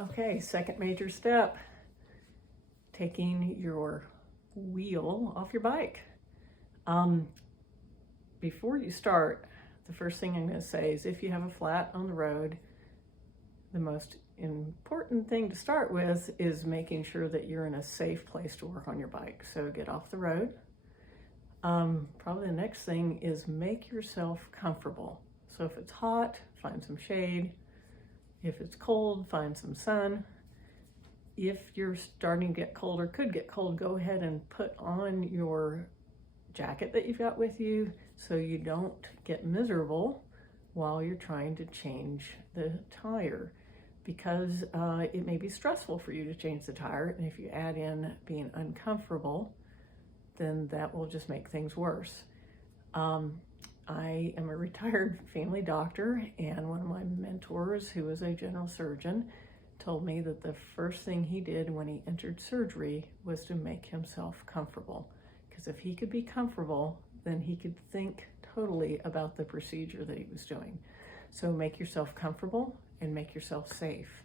Okay, second major step, taking your wheel off your bike. Before you start, the first thing I'm going to say is if you have a flat on the road, the most important thing to start with is making sure that you're in a safe place to work on your bike. So get off the road. Probably the next thing is make yourself comfortable. So if it's hot, find some shade. If it's cold, find some sun. If you're starting to get cold or could get cold, go ahead and put on your jacket that you've got with you so you don't get miserable while you're trying to change the tire, because it may be stressful for you to change the tire, and if you add in being uncomfortable, then that will just make things worse. I am a retired family doctor, and one of my mentors, who was a general surgeon, told me that the first thing he did when he entered surgery was to make himself comfortable. Because if he could be comfortable, then he could think totally about the procedure that he was doing. So make yourself comfortable and make yourself safe.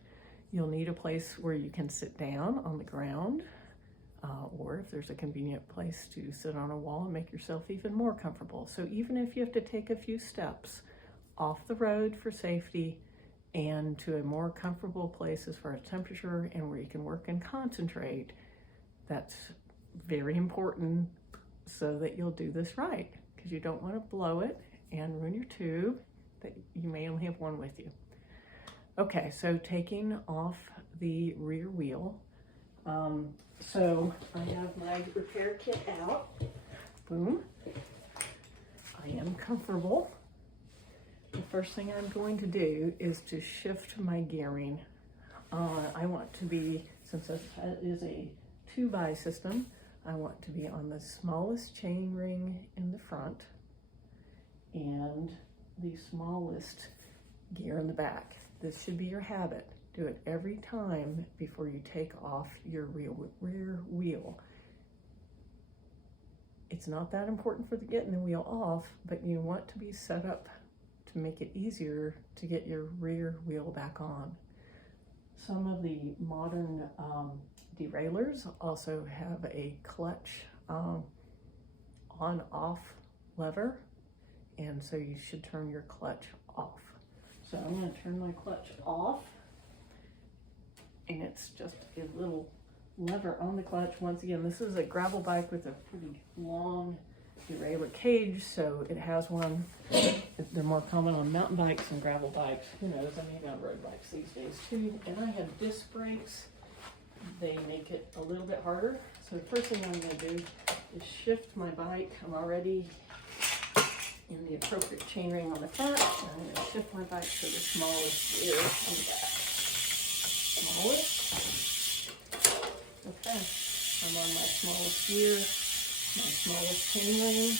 You'll need a place where you can sit down on the ground, or if there's a convenient place to sit on a wall and make yourself even more comfortable. So even if you have to take a few steps off the road for safety and to a more comfortable place as far as temperature and where you can work and concentrate, that's very important so that you'll do this right, because you don't want to blow it and ruin your tube that you may only have one with you. Okay, so taking off the rear wheel. So I have my repair kit out. Boom. I am comfortable. The first thing I'm going to do is to shift my gearing. I want to be, since it is a 2x system, I want to be on the smallest chain ring in the front and the smallest gear in the back. This should be your habit. Do it every time before you take off your rear wheel. It's not that important for getting the wheel off, but you want to be set up to make it easier to get your rear wheel back on. Some of the modern derailleurs also have a clutch on-off lever, and so you should turn your clutch off. So I'm going to turn my clutch off, and it's just a little lever on the clutch. Once again, this is a gravel bike with a pretty long derailleur cage, so it has one. They're more common on mountain bikes and gravel bikes. Who knows, I mean on road bikes these days too. And I have disc brakes. They make it a little bit harder. So the first thing I'm going to do is shift my bike. I'm already in the appropriate chain ring on the front. And I'm going to shift my bike to the smallest gear on the back. Smallest. Okay, I'm on my smallest gear, my smallest chain ring.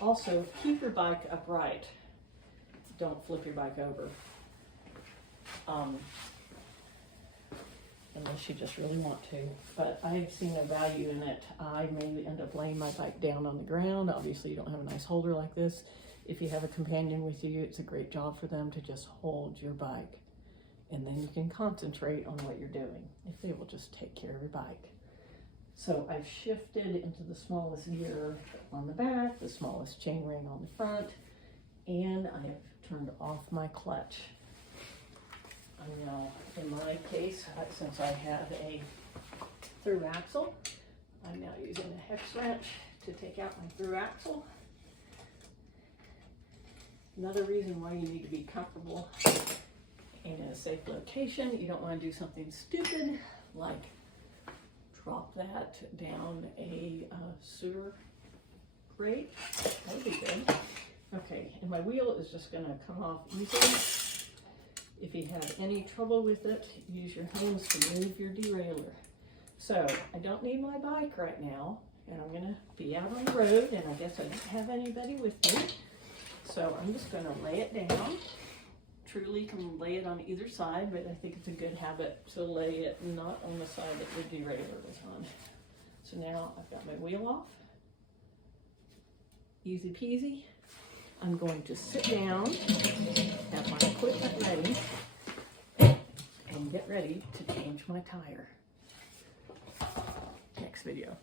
Also, keep your bike upright. Don't flip your bike over. Unless you just really want to. But I've seen a value in it. I may end up laying my bike down on the ground. Obviously, you don't have a nice holder like this. If you have a companion with you, it's a great job for them to just hold your bike. And then you can concentrate on what you're doing if they will just take care of your bike. So I've shifted into the smallest gear on the back, the smallest chain ring on the front, and I have turned off my clutch. I'm now, in my case, since I have a through axle, I'm now using a hex wrench to take out my through axle. Another reason why you need to be comfortable and in a safe location. You don't want to do something stupid like drop that down a sewer grate. That would be good. Okay, and my wheel is just going to come off easily. If you have any trouble with it, use your hands to move your derailleur. So I don't need my bike right now, and I'm going to be out on the road, and I guess I don't have anybody with me. So I'm just going to lay it down. Truly can lay it on either side, but I think it's a good habit to lay it not on the side that your derailleur was on. So now I've got my wheel off. Easy peasy. I'm going to sit down, have my equipment ready. and get ready to change my tire. Next video.